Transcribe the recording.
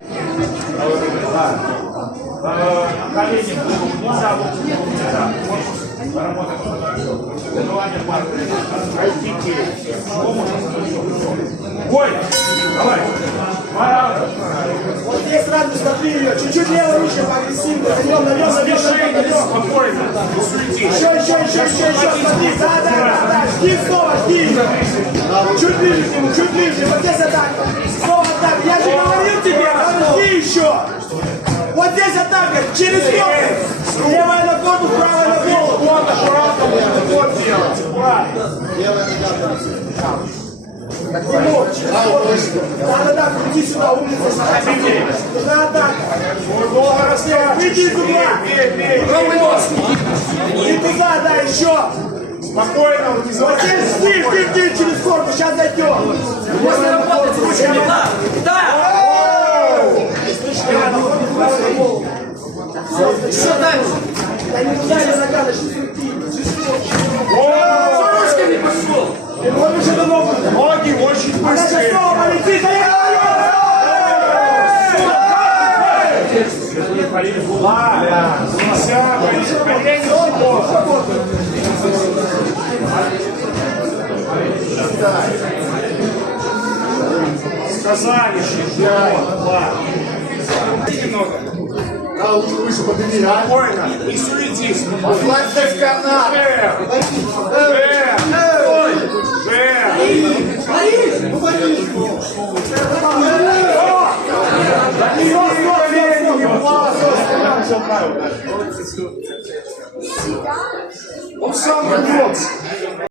Колени нельзя работать. Желание партнера. Ой, давай. Вот здесь сразу смотри ее. Чуть-чуть левой ручкой поагрессивно. Наверх. Спокойно. Еще. Смотри. Да. Жди снова, жди. Чуть ближе к нему, чуть ближе. Вот здесь атака. Снова атака. Я же говорил тебе, жди еще. Вот здесь атака. Через сторону. Левая на корпус, правая на голову. Вот аккуратно, вот делать. Левая нога. Да, иди сюда, умница. Нужна атака. Выйди из угла. И туда, да, еще. Спокойно, Вот здесь жди через корпус, сейчас зайдем. Можно работать с ручками, да. Что дальше? Да не туда, не нога, начни крутить. С ручками пошел. Вот уже до ног. Ноги очень Она сейчас быстрые. снова полетит. Сказали, что немного. Да, лучше выше подними, а? Спокойно, не суетись. Ослабься в канат. Он сам вернется.